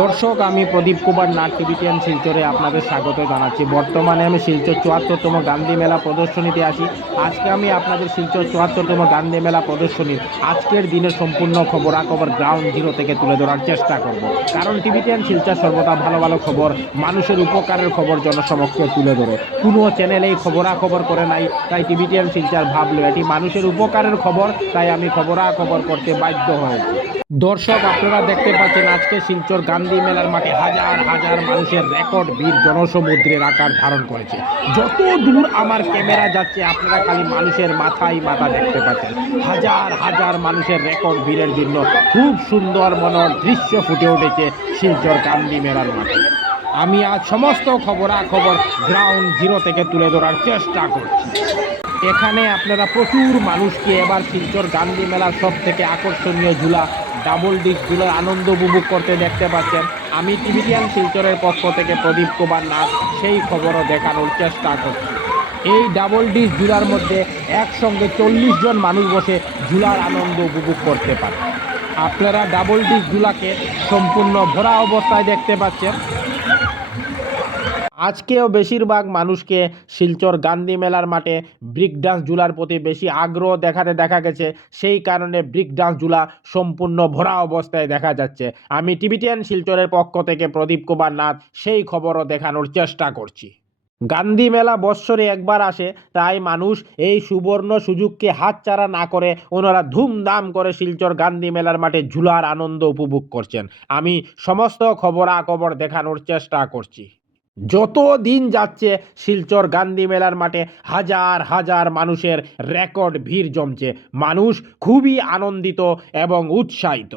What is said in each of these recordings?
দর্শক, আমি প্রদীপ কুমার নাট টিভিটিএন শিলচরে আপনাদের স্বাগত জানাচ্ছি। বর্তমানে আমি শিলচর ৭৪তম গান্ধী মেলা প্রদর্শনীতে আছি। আজকে আমি আপনাদের শিলচর ৭৪তম গান্ধী মেলা প্রদর্শনীর আজকের দিনের সম্পূর্ণ খবরাখবর গ্রাউন্ড জিরো থেকে তুলে ধরার চেষ্টা করব। কারণ টিভিটিএন শিলচর সর্বদা ভালো ভালো খবর, মানুষের উপকারের খবর জনসমক্ষে তুলে ধরে। কোনো চ্যানেল এই খবরাখবর করে নাই, তাই টিভিটিএন শিলচর ভাবলো এটি মানুষের উপকারের খবর, তাই আমি খবরাখবর করতে বাধ্য হয়েছি। দর্শক, আপনারা দেখতে পাচ্ছেন আজকে শিলচর গান্ধী মেলার মাঠে হাজার হাজার মানুষের রেকর্ড ভিড় জনসমুদ্রের আকার ধারণ করেছে। যত দূর আমার ক্যামেরা যাচ্ছে আপনারা খালি মানুষের মাথায় মাথা দেখতে পাচ্ছেন। হাজার হাজার মানুষের রেকর্ড ভিড়ের জন্য খুব সুন্দর মনোর দৃশ্য ফুটে উঠেছে শিলচর গান্ধী মেলার মাঠে। আমি আজ সমস্ত খবরাখবর গ্রাউন্ড জিরো থেকে তুলে ধরার চেষ্টা করছি। এখানে আপনারা প্রচুর মানুষকে এবার শিলচর গান্ধী মেলার সব থেকে আকর্ষণীয় ঝুলা ডাবল ডিস্ক ঝুলার আনন্দ উপভোগ করতে দেখতে পাচ্ছেন। আমি টিভিটিএন শিলচরের পক্ষ থেকে প্রদীপ কুমার নাথ সেই খবরও দেখানোর চেষ্টা করছি। এই ডাবল ডিস্ক ঝুলার মধ্যে একসঙ্গে ৪০ জন মানুষ বসে ঝুলার আনন্দ উপভোগ করতে পারে। আপনারা ডাবল ডিস্ক ঝুলাকে সম্পূর্ণ ভরা অবস্থায় দেখতে পাচ্ছেন। আজকেও বেশিরভাগ মানুষকে শিলচর গান্ধী মেলার মাঠে ব্রিক ডান্স ঝুলার প্রতি বেশি আগ্রহ দেখাতে দেখা গেছে। সেই কারণে ব্রিক ডান্স ঝুলা সম্পূর্ণ ভরা অবস্থায় দেখা যাচ্ছে। আমি টিভিটিএন শিলচরের পক্ষ থেকে প্রদীপ কুমার নাথ সেই খবরও দেখানোর চেষ্টা করছি। গান্ধী মেলা বৎসরে একবার আসে, তাই মানুষ এই সুবর্ণ সুযোগকে হাতছাড়া না করে ওনারা ধুমধাম করে শিলচর গান্ধী মেলার মাঠে ঝুলার আনন্দ উপভোগ করছেন। আমি সমস্ত খবরাখবর দেখানোর চেষ্টা করছি। যত দিন যাচ্ছে শিলচর গান্ধী মেলার মাঠে হাজার হাজার মানুষের রেকর্ড ভিড় জমছে। মানুষ খুবই আনন্দিত এবং উৎসাহিত।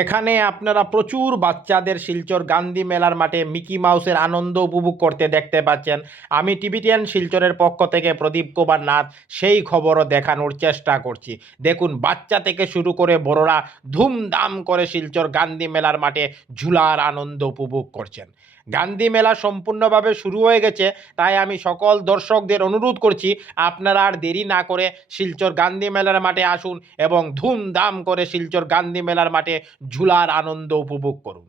এখানে আপনারা প্রচুর বাচ্চাদের শিলচর গান্ধী মেলার মাঠে মিকি মাউসের আনন্দ উপভোগ করতে দেখতে পাচ্ছেন। আমি টিভিটিএন শিলচরের পক্ষ থেকে প্রদীপ কুমার নাথ সেই খবরও দেখানোর চেষ্টা করছি। দেখুন, বাচ্চা থেকে শুরু করে বড়রা ধুমধাম করে শিলচর গান্ধী মেলার মাঠে ঝুলার আনন্দ উপভোগ করছেন। গান্ধী মেলা সম্পূর্ণভাবে শুরু হয়ে গেছে, তাই আমি সকল দর্শকদের অনুরোধ করছি আপনারা আর দেরি না করে শিলচর গান্ধী মেলার মাঠে আসুন এবং ধুমধাম করে শিলচর গান্ধী মেলার মাঠে ঝুলার আনন্দ উপভোগ করুন।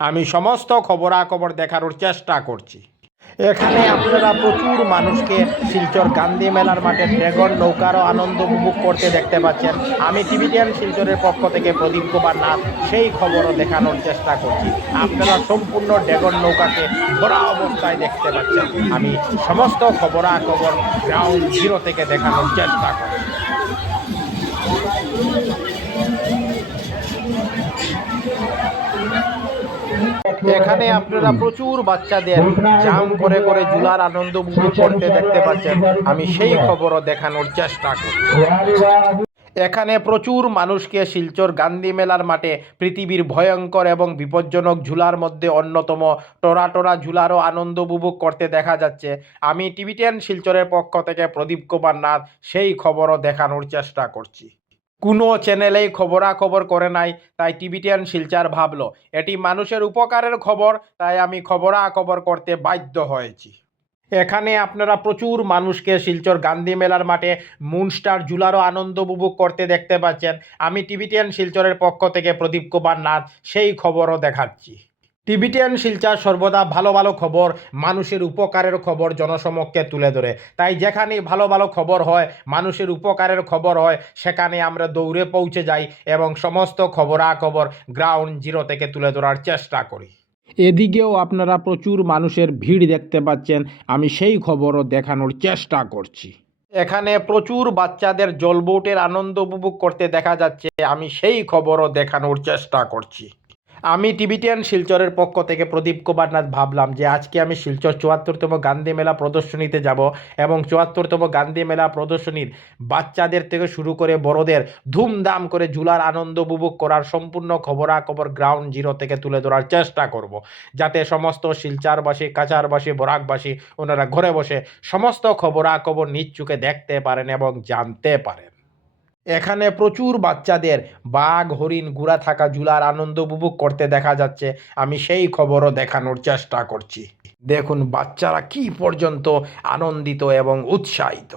আমি সমস্ত খবরাখবর দেখানোর চেষ্টা করছি। এখানে আপনারা প্রচুর মানুষকে শিলচর গান্ধী মেলার মাঠে ড্রাগন নৌকারও আনন্দ উপভোগ করতে দেখতে পাচ্ছেন। আমি টিভিটিএন শিলচরের পক্ষ থেকে প্রদীপ কুমার নাথ সেই খবরও দেখানোর চেষ্টা করছি। আপনারা সম্পূর্ণ ড্রাগন নৌকাকে ভরা অবস্থায় দেখতে পাচ্ছেন। আমি সমস্ত খবরাখবর গ্রাউন্ড জিরো থেকে দেখানোর চেষ্টা করছি। এখানে আপনারা প্রচুর বাচ্চাদের জাম করে করে ঝুলার আনন্দ উপভোগ করতে দেখতে পাচ্ছেন। আমি সেই খবরও দেখানোর চেষ্টা করছি। এখানে প্রচুর মানুষকে শিলচর গান্ধী মেলার মাঠে পৃথিবীর ভয়ঙ্কর এবং বিপজ্জনক ঝুলার মধ্যে অন্যতম টোরা টোরা ঝুলারও আনন্দ উপভোগ করতে দেখা যাচ্ছে। আমি টিভিটিএন শিলচরের পক্ষ থেকে প্রদীপ কুমার নাথ সেই খবরও দেখানোর চেষ্টা করছি। কোনো চ্যানেলেই খবরাখবর করে নাই, তাই টিভিটিএন শিলচর ভাবলো এটি মানুষের উপকারের খবর, তাই আমি খবরাখবর করতে বাধ্য হয়েছি। এখানে আপনারা প্রচুর মানুষকে শিলচর গান্ধী মেলার মাঠে মুনস্টার ঝুলারও আনন্দ উপভোগ করতে দেখতে পাচ্ছেন। আমি টিভিটিএন শিলচরের পক্ষ থেকে প্রদীপ কুমার নাথ সেই খবরও দেখাচ্ছি। টিভিটিএন শিলচর সর্বদা ভালো ভালো খবর, মানুষের উপকারের খবর জনসমক্ষে তুলে ধরে। তাই যেখানে ভালো ভালো খবর হয়, মানুষের উপকারের খবর হয়, সেখানে আমরা দৌড়ে পৌঁছে যাই এবং সমস্ত খবরাখবর গ্রাউন্ড জিরো থেকে তুলে ধরার চেষ্টা করি। এদিকেও আপনারা প্রচুর মানুষের ভিড় দেখতে পাচ্ছেন। আমি সেই খবরও দেখানোর চেষ্টা করছি। এখানে প্রচুর বাচ্চাদের জলবোটের আনন্দ উপভোগ করতে দেখা যাচ্ছে। আমি সেই খবরও দেখানোর চেষ্টা করছি। আমি টিভিটিএন শিলচরের পক্ষ থেকে প্রদীপ কুমার নাথ ভাবলাম যে আজকে আমি শিলচর ৭৪তম গান্ধী মেলা প্রদর্শনীতে যাব এবং ৭৪তম গান্ধী মেলা প্রদর্শনীর বাচ্চাদের থেকে শুরু করে বড়দের ধুমধাম করে ঝুলার আনন্দ উপভোগ করার সম্পূর্ণ খবরাখবর গ্রাউন্ড জিরো থেকে তুলে ধরার চেষ্টা করব, যাতে সমস্ত শিলচরবাসী, কাছাড়বাসী, বরাকবাসী ওনারা ঘরে বসে সমস্ত খবরাখবর নিজ চোখে দেখতে পারেন এবং জানতে পারেন। এখানে প্রচুর বাচ্চাদের বাঘ, হরিণ, ঘোড়া থাকা ঝুলার আনন্দ উপভোগ করতে দেখা যাচ্ছে। আমি সেই খবরও দেখানোর চেষ্টা করছি। দেখুন বাচ্চারা কি পর্যন্ত আনন্দিত এবং উৎসাহিত।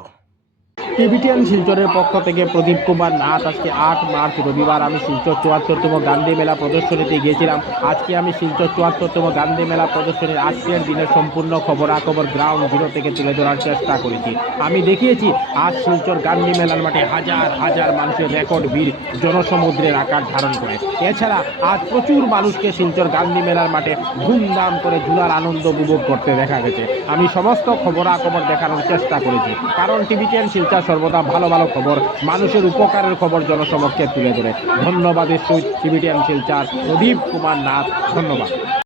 টিবিটিয়ান শিলচরের পক্ষ থেকে প্রদীপ কুমার নাথ। আজকে 8 মার্চ রবিবার আমি শিলচর 74তম গান্ধী মেলা প্রদর্শনীতে গিয়েছিলাম। আজকে আমি শিলচর 74তম গান্ধী মেলা প্রদর্শনীর আজকের দিনের সম্পূর্ণ খবরাখবর গ্রাউন্ড জিরো থেকে তুলে ধরার চেষ্টা করেছি। আমি দেখিয়েছি আজ শিলচর গান্ধী মেলার মাঠে হাজার হাজার মানুষের রেকর্ড ভিড় জনসমুদ্রের আকার ধারণ করে। এছাড়া আজ প্রচুর মানুষকে শিলচর গান্ধী মেলার মাঠে ধুমধাম করে ঝুলার আনন্দ উপভোগ করতে দেখা গেছে। আমি সমস্ত খবরাখবর দেখানোর চেষ্টা করেছি, কারণ টিবিটিয়ান শিলচর সর্বদা ভালো ভালো খবর, মানুষের উপকারের খবর জনসমক্ষে তুলে ধরে। ধন্যবাদের সহিত টিবিটিয়ান শিলচর প্রদীপ কুমার নাথ। ধন্যবাদ।